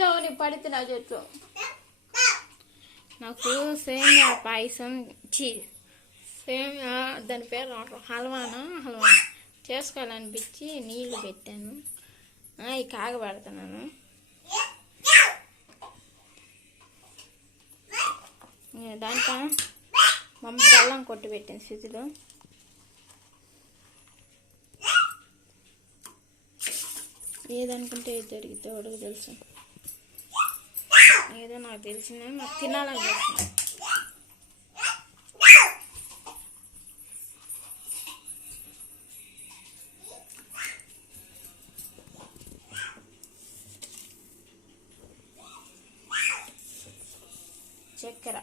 కూర్చోని పడితే నా చెట్టు నాకు సేమియా పాయసం సేమియా దాని పేరు హల్వా చేసుకోవాలనిపించి నీళ్లు పెట్టాను అవి కాగబెడుతున్నాను దాంట్లో మమ్మ బెల్లం కొట్టి పెట్టాను స్థితిలో ఏదనుకుంటే ఏది జరిగితే వాడికి తెలుసు ఏదో నాకు తెలిసిందే నాకు తినాలని చేస్తుంది చక్కెర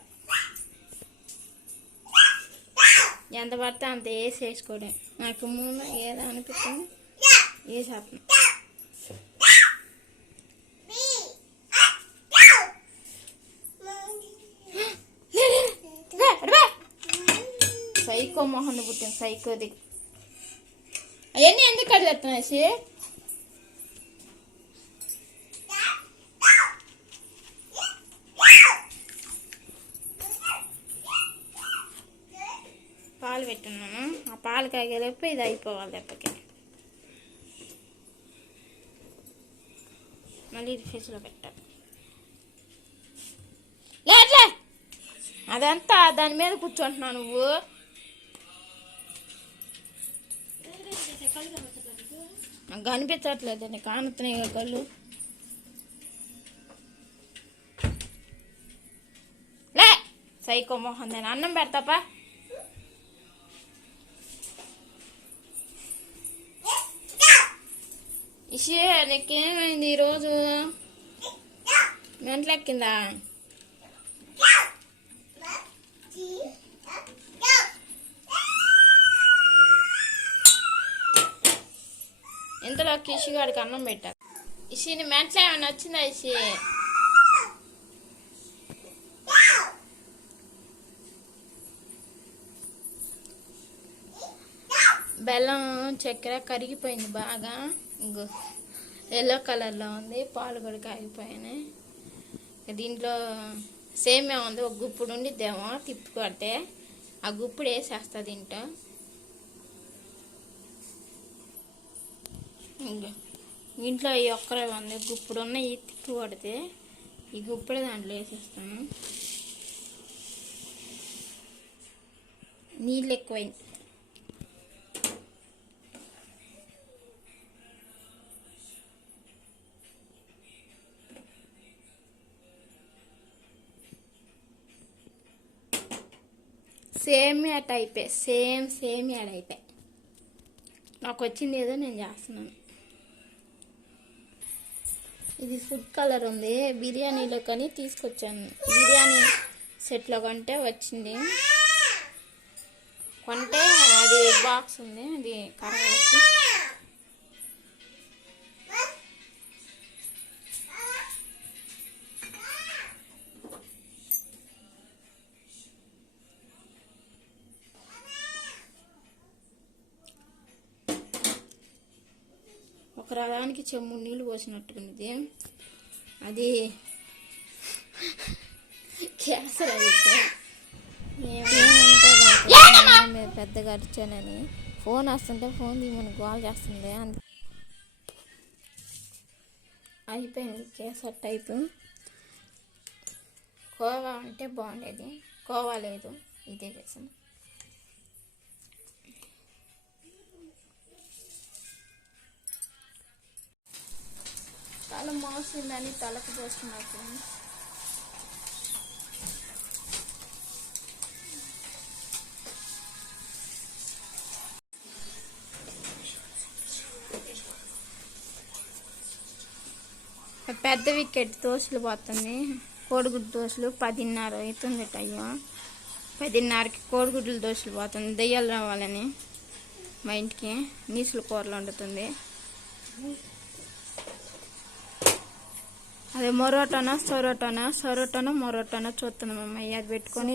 ఎంత పడితే అంత వేసేసుకోవడం నాకు మూడు ఏదో అనిపిస్తుంది వేసేస్తాను సైకో మొహన్ పుట్టింది సైకోది అవన్నీ ఎందుకు అడిగేస్తున్నాయి పాలు పెట్టున్నాను ఆ పాలు కాగేలోపు ఇది అయిపోవాలి దెబ్బకి మళ్ళీ ఇది ఫ్రిడ్జ్లో పెట్టాలి లేదా అదంతా దాని మీద కూర్చుంటున్నావు నువ్వు నాకు కనిపించట్లేదు నీకు కానుతున్నాయి కళ్ళు లే సైకో మోహన్ నేను అన్నం పెడతాపా ఇషే నీకేమైంది ఈరోజు మెంట్లెక్కిందా ఇంతలోకి ఇషిగాడికి అన్నం పెట్టా ఇషిని మెంట్లో ఏమైనా వచ్చిందా ఇషి బెల్లం చక్కెర కరిగిపోయింది బాగా ఇంకో ఎల్లో కలర్లో ఉంది పాలు కూడా కాగిపోయినాయి దీంట్లో సేమియా ఉంది ఒక గుప్పుడు ఉండిద్దేమో తిప్పి కొడితే ఆ గుప్పుడు వేసేస్తా దీంట్లో ఇంట్లో ఈ ఒక్కరే ఉంది గుప్పుడు ఉన్నాయి తిప్పి కొడితే ఈ గుప్పుడే దాంట్లో వేసేస్తాను నీళ్ళు ఎక్కువైంది సేమియా టైపే సేమియా టైపే నాకు వచ్చింది ఏదో నేను చేస్తున్నాను ఇది ఫుడ్ కలర్ ఉంది బిర్యానీలో కానీ తీసుకొచ్చాను బిర్యానీ సెట్లో కొంటే వచ్చింది కొంటే అది బాక్స్ ఉంది అది కరగబెట్టి ఒక రథానికి చెమ్ము నీళ్ళు పోసినట్టున్నది అది క్యాన్సర్ అయితే మీరు పెద్దగా అరిచానని ఫోన్ వస్తుంటే ఫోన్ తీయమని గోల్ చేస్తుంది అంత అయిపోయింది కేసర్ టైపు కోవా అంటే బాగుండేది కోవా లేదు ఇదే చేసాను తల మోసిందని తలకు పోసుకున్నట్టు పెద్ద వికెట్ దోశలు పోతుంది కోడిగుడ్డు దోశలు 10:30 అవుతుంది టైం 10:30కి కోడిగుడ్లు దోశలు పోతుంది దెయ్యాలు రావాలని మా ఇంటికి నీసులు కూరలు వండుతుంది అదే మొరోటానో మొరోటానో చూస్తుంది మా అమ్మాయి అది పెట్టుకొని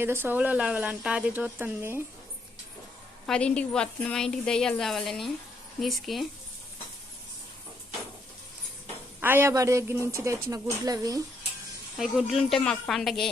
ఏదో సౌలో లాగాలంట అది చూస్తుంది 10ంటికి పోతుంది మా ఇంటికి దెయ్యాలు కావాలని నీసుకి ఆయాబాడి దగ్గర నుంచి తెచ్చిన గుడ్లు అవి గుడ్లు ఉంటే మాకు పండగే.